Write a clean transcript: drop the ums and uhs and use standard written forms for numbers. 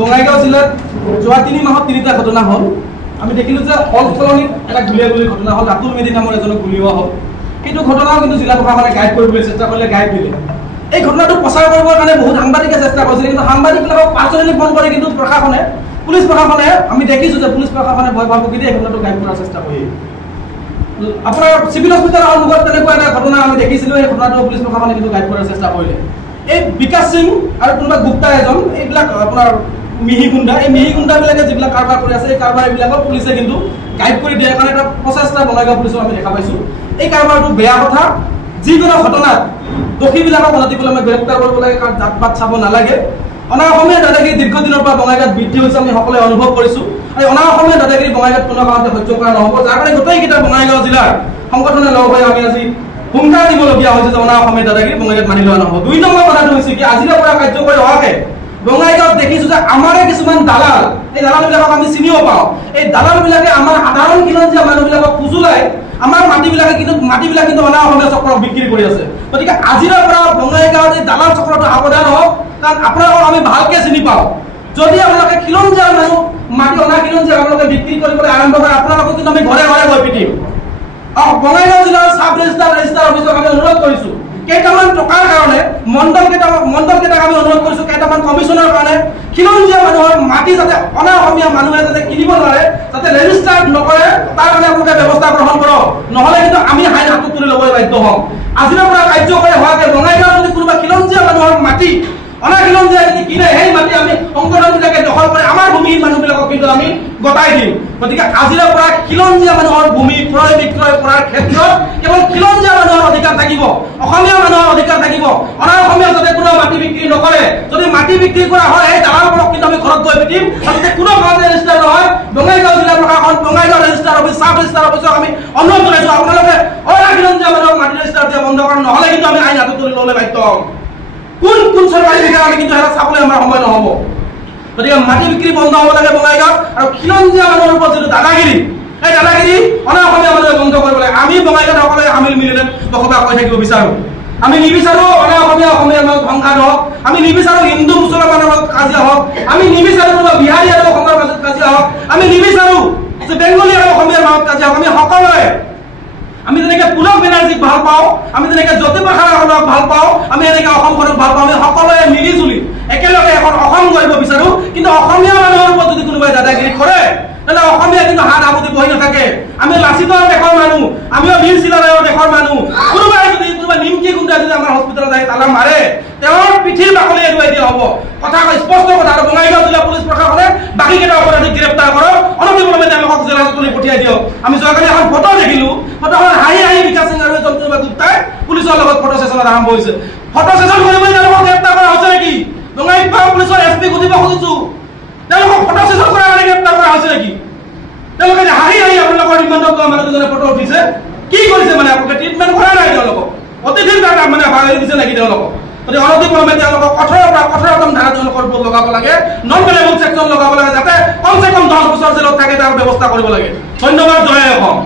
বঙাইগাঁও জিলাত যোৱা 3 মাহত 3টা ঘটনা হ'ল। আমি দেখিলোঁ যে হল কলনীত এটা গুলীয়াগুলি ঘটনা হ'ল, ৰাতুল মেধি নামৰ এজনক গুলীওৱা হ'ল। সেইটো ঘটনাও কিন্তু জিলা প্ৰশাসনে গাইড কৰিবলৈ চেষ্টা কৰিলে, গাইড দিলে। এই ঘটনাটো প্ৰচাৰ কৰিবৰ কাৰণে বহুত সাংবাদিকে চেষ্টা কৰিছিলে, কিন্তু সাংবাদিকবিলাকক পাৰ্চনেলি ফোন কৰি কিন্তু প্ৰশাসনে, পুলিচ প্ৰশাসনে, আমি দেখিছোঁ যে পুলিচ প্ৰশাসনে ভয় ভাবুকিৰে এই ঘটনাটো গাইড কৰাৰ চেষ্টা কৰি আপোনাৰ চিভিল হস্পিটেলৰ সন্মুখত তেনেকুৱা এটা ঘটনা আমি দেখিছিলোঁ। এই ঘটনাটো পুলিচ প্ৰশাসনে কিন্তু গাইড কৰাৰ চেষ্টা কৰিলে। এই বিকাশ সিং আৰু কোনোবা গুপ্তা এজন, এইবিলাক আপোনাৰ মিহি গুণ্ডা, এই মিহি গুণ্ডাবিলাকে যিবিলাক কাৰবাৰ কৰি আছে, এই কাৰবাৰবিলাকক পুলিচে কিন্তু গাইড কৰি দিয়াৰ কাৰণে এটা প্ৰচেষ্টা বঙাইগাঁও পুলিচক আমি দেখা পাইছোঁ। এই কাৰবাৰটো বেয়া কথা। যিকোনো ঘটনাত দোষীবিলাকক অনতিপলমে গ্ৰেপ্তাৰ কৰিব লাগে, কাৰণ জাত পাত চাব নালাগে। অনা অসমীয়া দাদাগিৰি দীৰ্ঘদিনৰ পৰা বঙাইগাঁৱত বৃদ্ধি হৈছে, আমি সকলোৱে অনুভৱ কৰিছোঁ। আৰু অনা অসমীয়া দাদাগিৰি বঙাইগাঁৱত কোনো কাৰণতে সহ্য কৰা নহ'ব। যাৰ কাৰণে গোটেইকেইটা বঙাইগাঁও জিলাৰ সংগঠনে লগ হৈ আমি আজি হুংকাৰ দিবলগীয়া হৈছে যে অনা অসমীয়া দাদাগিৰি বঙাইগাঁৱত মানি লোৱা নহ'ব। 2 নম্বৰ কথাটো হৈছে কি, আজিৰে পৰা কাৰ্যকৰী হোৱাকে বঙাইগাঁৱত দেখিছোঁ যে আমাৰে কিছুমান দালাল, এই দালালবিলাকক আমি চিনিও পাওঁ। এই দালালবিলাকে আমাৰ সাধাৰণ খিলঞ্জীয়া মানুহবিলাকক ফুজুলাই আমাৰ মাটিবিলাক কিন্তু অনা অসমীয়া চক্ৰক বিক্ৰী কৰি আছে। গতিকে আজিৰে পৰা বঙাইগাঁৱত এই দালাল চক্ৰটো সাৱধান হওক, কাৰণ আপোনালোকক আমি ভালকৈ চিনি পাওঁ। যদি আপোনালোকে খিলঞ্জীয়া মানুহ মাটি অনা খিলঞ্জীয়া আপোনালোকে বিক্ৰী কৰিবলৈ আৰম্ভ কৰে, আপোনালোকক কিন্তু আমি ঘৰে ঘৰে গৈ পিটিম। বঙাইগাঁও জিলাৰ চাব ৰেজিষ্টাৰ অফিচক আমি অনুৰোধ কৰিছোঁ, কেইটামান টকাৰ কাৰণে মণ্ডল কেইটাক আমি অনুৰোধ কৰিছোঁ, কেইটামান কমিশ্যনৰ কাৰণে খিলঞ্জীয়া মানুহৰ মাটি যাতে অনা অসমীয়া মানুহে যাতে কিনিব নোৱাৰে, যাতে ৰেজিষ্টাৰ নকৰে, তাৰ কাৰণে আপোনালোকে ব্যৱস্থা গ্ৰহণ কৰক। নহ'লে কিন্তু আমি আইন হাতত তুলি ল'বলৈ বাধ্য হ'ম। আজিৰে পৰা কাৰ্যকৰী হোৱাকে বঙাইগাঁৱত যদি কোনোবা খিলঞ্জীয়া মানুহৰ মাটি অনা খিলঞ্জীয়া যদি কিনে, সেই মাটি আমি সংগঠনবিলাকে দখল কৰি আমাৰ ভূমিহীন মানুহবিলাকক কিন্তু আমি গতাই দিম। গতিকে আজিৰে পৰা খিলঞ্জীয়া মানুহৰ ভূমি ক্ৰয় বিক্ৰয় কৰাৰ ক্ষেত্ৰত কেৱল খিলঞ্জীয়া মানুহৰ অধিকাৰ থাকিব, অসমীয়া মানুহৰ অধিকাৰ থাকিব। অনা অসমীয়া যাতে কোনো মাটি বিক্ৰী নকৰে। যদি মাটি বিক্ৰী কৰা হয়, সেই দালালবোৰক কিন্তু আমি ঘৰত গৈ পিটিম। যাতে কোনো কাৰণতে ৰেজিষ্টাৰ নহয়। বঙাইগাঁও জিলা প্ৰশাসন, বঙাইগাঁও ৰেজিষ্টাৰ অফিচ, চাব ৰেজিষ্টাৰ অফিচক আমি অনুৰোধ জনাইছোঁ, আপোনালোকে অনা খিলঞ্জীয়া মানুহক মাটি ৰেজিষ্টাৰ দিয়া বন্ধ কৰক, নহ'লে কিন্তু আমি আইন হাতত তুলি ল'বলৈ বাধ্য হ'ম। কোন চৰকাৰী বিষয়ে আমি কিন্তু এটা চাবলৈ আমাৰ সময় নহ'ব। গতিকে মাটি বিক্ৰী বন্ধ হ'ব লাগে বঙাইগাঁৱত। আৰু খিলঞ্জীয়া মানুহৰ ওপৰত যিটো দাদাগিৰি, সেই দাদাগিৰি অনা অসমীয়া মানুহে বন্ধ কৰিব লাগে। আমি বঙাইগাঁৱত সকলোৱে আমি মিলি বসবাস কৰি থাকিব বিচাৰোঁ। আমি নিবিচাৰোঁ অনা অসমীয়াৰ মাজত সংঘাত হওক, আমি নিবিচাৰোঁ হিন্দু মুছলমানৰ মাজত কাজিয়া হওক, আমি নিবিচাৰোঁ বিহাৰী আৰু অসমৰ মাজত কাজিয়া হওক, আমি নিবিচাৰোঁ যে বেংগলী আৰু অসমীয়াৰ মাজত কাজিয়া হওক। আমি সকলোৱে, আমি যেনেকৈ পুলক বেনাৰ্জীক ভাল পাওঁ, আমি যেনেকৈ জ্যোতিপ্ৰসাদক ভাল পাওঁ, আমি এনেকৈ অসমখনক ভাল পাওঁ। আমি সকলোৱে মিলি জুলি একেলগে এখন অসম গঢ়িব বিচাৰোঁ। কিন্তু অসমীয়া মানুহৰ ওপৰত যদি কোনোবাই দাদাগিৰি কৰে, তেন্তে অসমীয়া কিন্তু হাত সাবতি বহি নাথাকে। আমি লাচিতৰ দেশৰ মানুহ, আমিও বীৰ চিলাৰায়ৰ দেশৰ মানুহ। কোনোবা নিমকি গুণ্ডাই যদি আমাৰ হস্পিটেলত আহি তালা মাৰে, তেওঁৰ পিঠিৰ বাকলি এৰুৱাই দিয়া হ'ব। কথা স্পষ্ট কথা। আৰু বঙাইগাঁও জিলা পুলিচ প্ৰশাসনে বাকীকেইটা অপৰাধীক গ্ৰেপ্তাৰ কৰক, অনতিপলমে তেওঁলোকক জেলত তুলি পঠিয়াই দিয়ক। আমি যোৱাকালি এখন ফটো দেখিলোঁ, ফটোখন হাঁহি বিকাশ সিং আৰু এজন কোনোবা গুপ্তাই পুলিচৰ লগত ফটো ছেছনত আৰম্ভ হৈছে। ফটো ছেছন কৰিবলৈ তেওঁলোকক গ্ৰেপ্তাৰ কৰা হৈছে নেকি? বঙাইগাঁও পুলিচৰ SP সুধিব খুজিছোঁ, তেওঁলোকক ফটো ছেছন কৰাৰ কাৰণে গ্ৰেপ্তাৰ কৰা হৈছে নেকি? তেওঁলোকে হাঁহি আপোনালোকৰ নিমন্ত্ৰণ কৰা মানুহ দুজনে ফটো উঠিছে, কি কৰিছে মানে? আপোনালোকে ট্ৰিটমেণ্ট কৰা নাই তেওঁলোকক, অতিথিৰ কাৰণে মানে ভাগ দিছে নেকি তেওঁলোকক? গতিকে অনতিপলমে তেওঁলোকক 18তম ধাৰা তেওঁলোকৰ ওপৰত লগাব লাগে, নন বেলেবল ছেকশ্যন লগাব লাগে, যাতে কমচে কম 10 বছৰ জেলত থাকে, তাৰ ব্যৱস্থা কৰিব লাগে। ধন্যবাদ। জয় অসম।